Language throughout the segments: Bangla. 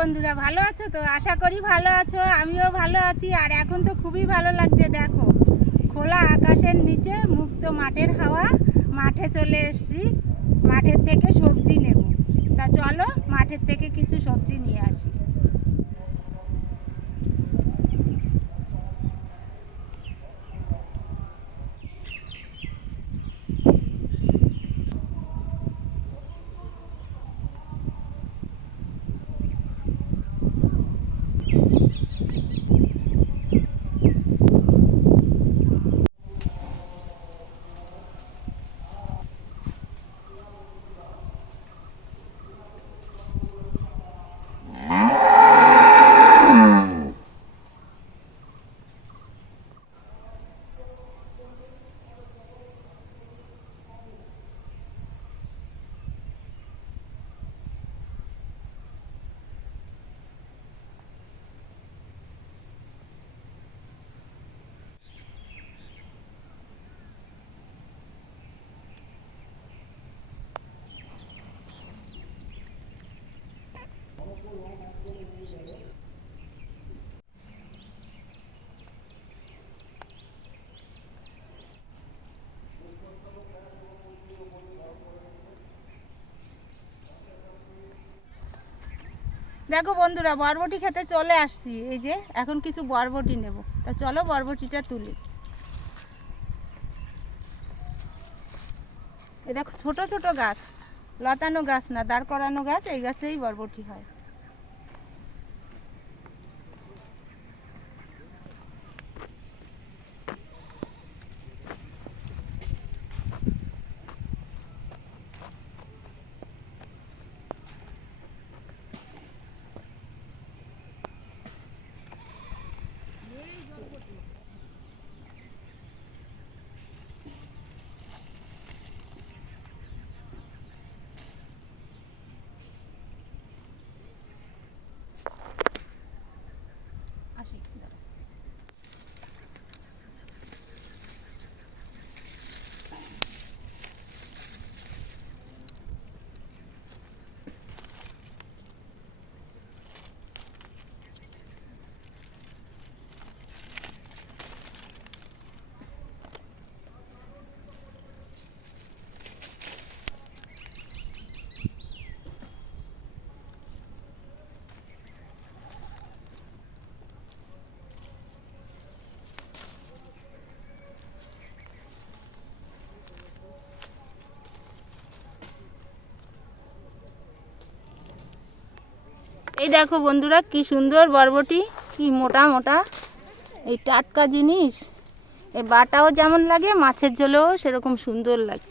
বন্ধুরা, ভালো আছো তো? আশা করি ভালো আছো, আমিও ভালো আছি। আর এখন তো খুবই ভালো লাগছে, দেখো খোলা আকাশের নিচে মুক্ত মাঠের হাওয়া। মাঠে চলে এসেছি, মাঠের থেকে সবজি নেব। তা চলো মাঠের থেকে কিছু সবজি নিয়ে আসি। দেখো বন্ধুরা, বরবটি খেতে চলে আসছি। এই যে এখন কিছু বরবটি নেব, তা চলো বরবটিটা তুলি। এই দেখো ছোট ছোট গাছ, লতানো গাছ না, দাঁড় করানো গাছ। এই গাছেই বরবটি হয়। আসি এই দেখো বন্ধুরা, কি সুন্দর বরবটি, কি মোটা মোটা, এই টাটকা জিনিস। এই বাটাও যেমন লাগে, মাছের ঝোলেও সেরকম সুন্দর লাগে।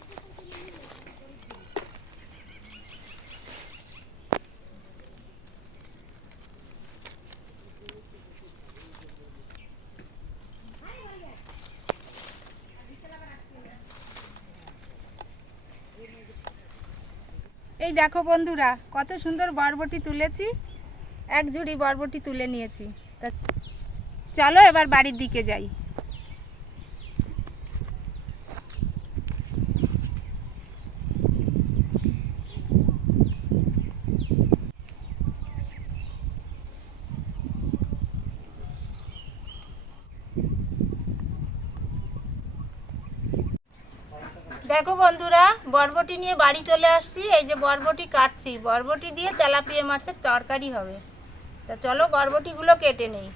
এই দেখো বন্ধুরা, কত সুন্দর বরবটি তুলেছি। এক ঝুড়ি বরবটি তুলে নিয়েছি। তা চলো এবার বাড়ির দিকে যাই। দেখো বন্ধুরা, বরবটি নিয়ে বাড়ি চলে আসছি। এই যে বরবটি কাটছি, বরবটি দিয়ে তেলাপিয়া মাছের তরকারি হবে। তা চলো বরবটিগুলো কেটে নেই।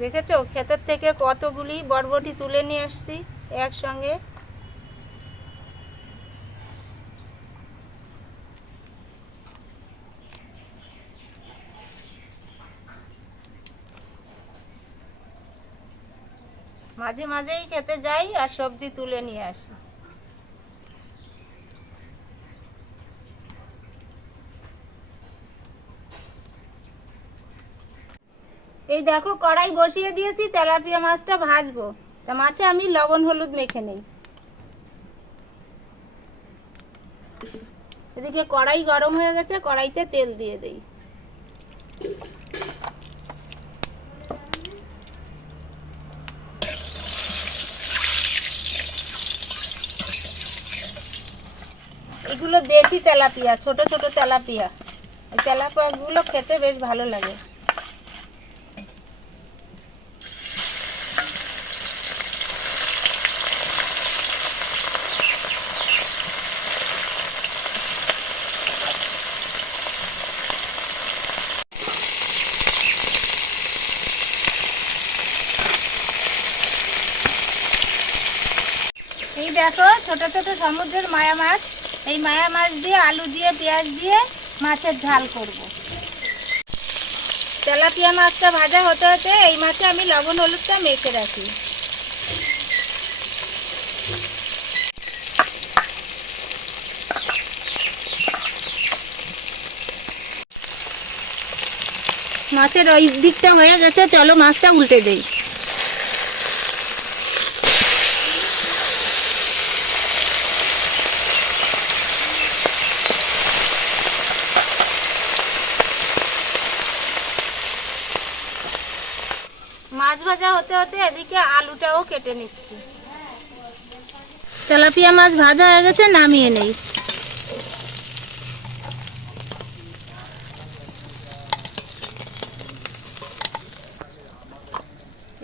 দেখেছো ক্ষেতের থেকে কতগুলি বরবটি তুলে নিয়ে আসছি একসঙ্গে। মাঝে মাঝেই খেতে যাই আর সবজি তুলে নিয়ে আসি। এই দেখো কড়াই বসিয়ে দিয়েছি, তেলাপিয়া মাছটা ভাজবো। তা মাছে আমি লবণ হলুদ মেখে নেই। এদিকে কড়াই গরম হয়ে গেছে, কড়াইতে তেল দিয়ে দেই। এগুলো দেশি তেলাপিয়া, ছোট ছোট তেলাপিয়া। এই তেলাপিয়াগুলো খেতে বেশ ভালো লাগে। এই দেখো ছোট ছোট সমুদ্রের মায়া মাছ। এই মায়া মাছ দিয়ে আলু দিয়ে পেঁয়াজ দিয়ে মাছের ঝাল করব। তেলাপিয়া মাছটা ভাজা হতে হতে এই মাছে আমি লবণ হলুদটা মেখে রাখি। মাছের ওই দিকটা হয়ে গেছে, চলো মাছটা উল্টে দেই। মাছ ভাজা হতে হতে এদিকে আলুটাও কেটে নিচ্ছি। তেলাপিয়া মাছ ভাজা হয়ে গেছে, নামিয়ে নেই।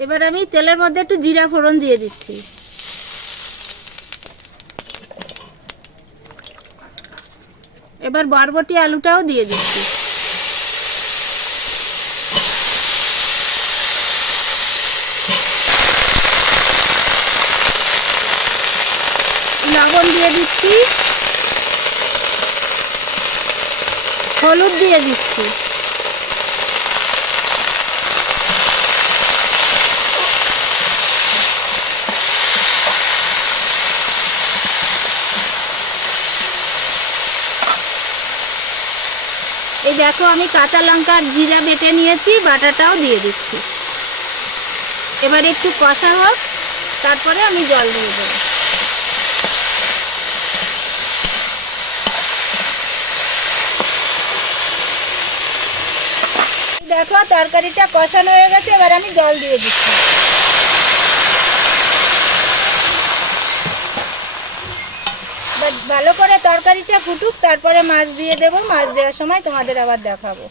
এবার আমি তেলের মধ্যে একটু জিরা ফোড়ন দিয়ে দিচ্ছি। এবার বরবটি আলুটাও দিয়ে দিচ্ছি। লবণ দিয়ে দিচ্ছি, হলুদ দিয়ে দিচ্ছি। এই দেখো আমি কাঁচা লঙ্কা আর জিরা বেটে নিয়েছি, বাটাটাও দিয়ে দিচ্ছি। এবার একটু কষা হোক, তারপরে আমি জল দিয়ে দেবো। দেখো তরকারিটা কষানো হয়ে গেছে, এবার আমি জল দিয়ে দিচ্ছি। ভালো করে তরকারিটা ফুটুক, তারপরে মাছ দিয়ে দেবো। মাছ দেওয়ার সময় তোমাদের আবার দেখাবো।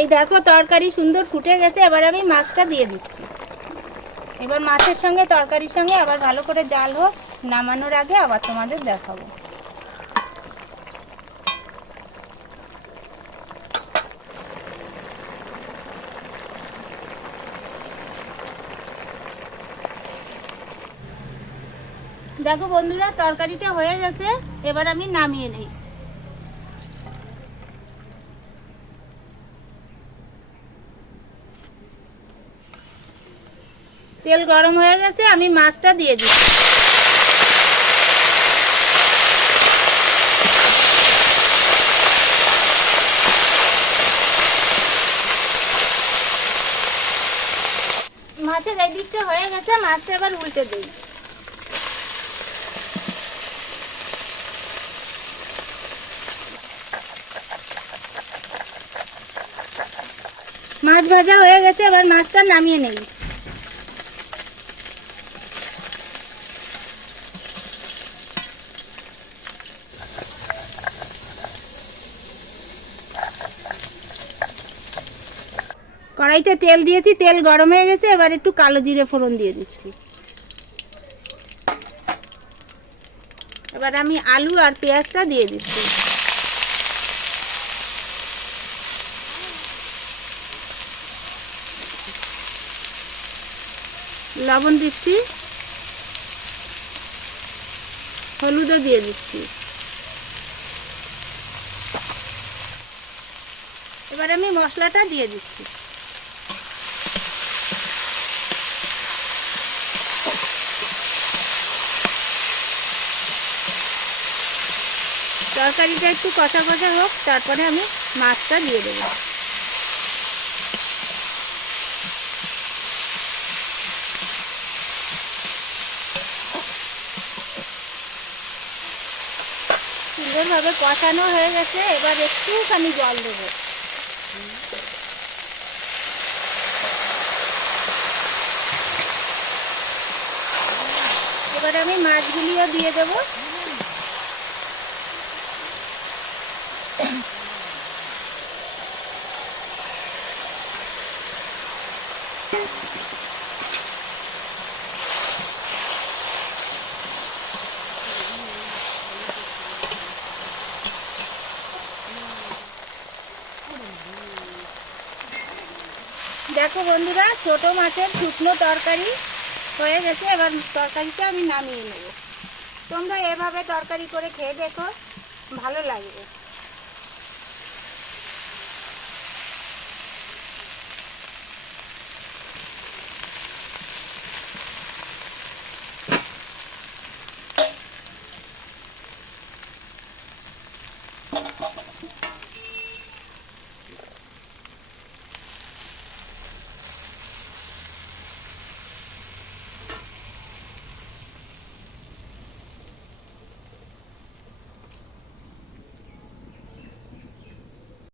এই দেখো তরকারি সুন্দর ফুটে গেছে, এবার আমি মাছটা দিয়ে দিচ্ছি। এবার মাছের সঙ্গে তরকারির সঙ্গে আবার ভালো করে জাল হোক, নামানোর আগে আবার তোমাদের দেখাবো। দেখো বন্ধুরা তরকারিটা হয়ে গেছে, এবার আমি নামিয়ে নেই। তেল গরম হয়ে গেছে, আমি মাছটা দিয়ে দিচ্ছি। মাছের এই দিকটা হয়ে গেছে, মাছটা এবার উল্টে দিই। মাছ ভাজা হয়ে গেছে, এবার মাছটা নামিয়ে নেই। কড়াইতে তেল দিয়েছি, তেল গরম হয়ে গেছে, এবার একটু কালো জিরে ফোড়ন দিয়ে দিচ্ছি। এবার আমি আলু আর পেঁয়াজটা দিয়ে দিচ্ছি। লবণ দিচ্ছি, হলুদও দিয়ে দিচ্ছি। এবার আমি মশলাটা দিয়ে দিচ্ছি। তরকারিটা একটু কষা কষা হোক, তারপরে আমি মাছটা দিয়ে দেবো। সুন্দরভাবে কষানো হয়ে গেছে, এবার একটুখানি জল দেবো। এবার আমি মাছগুলিও দিয়ে দেবো। দেখো বন্ধুরা, ছোট মাছের শুকনো তরকারি হয়ে গেছে। এবার তরকারিটা আমি নামিয়ে নেব। তোমরা এভাবে তরকারি করে খেয়ে দেখো, ভালো লাগবে।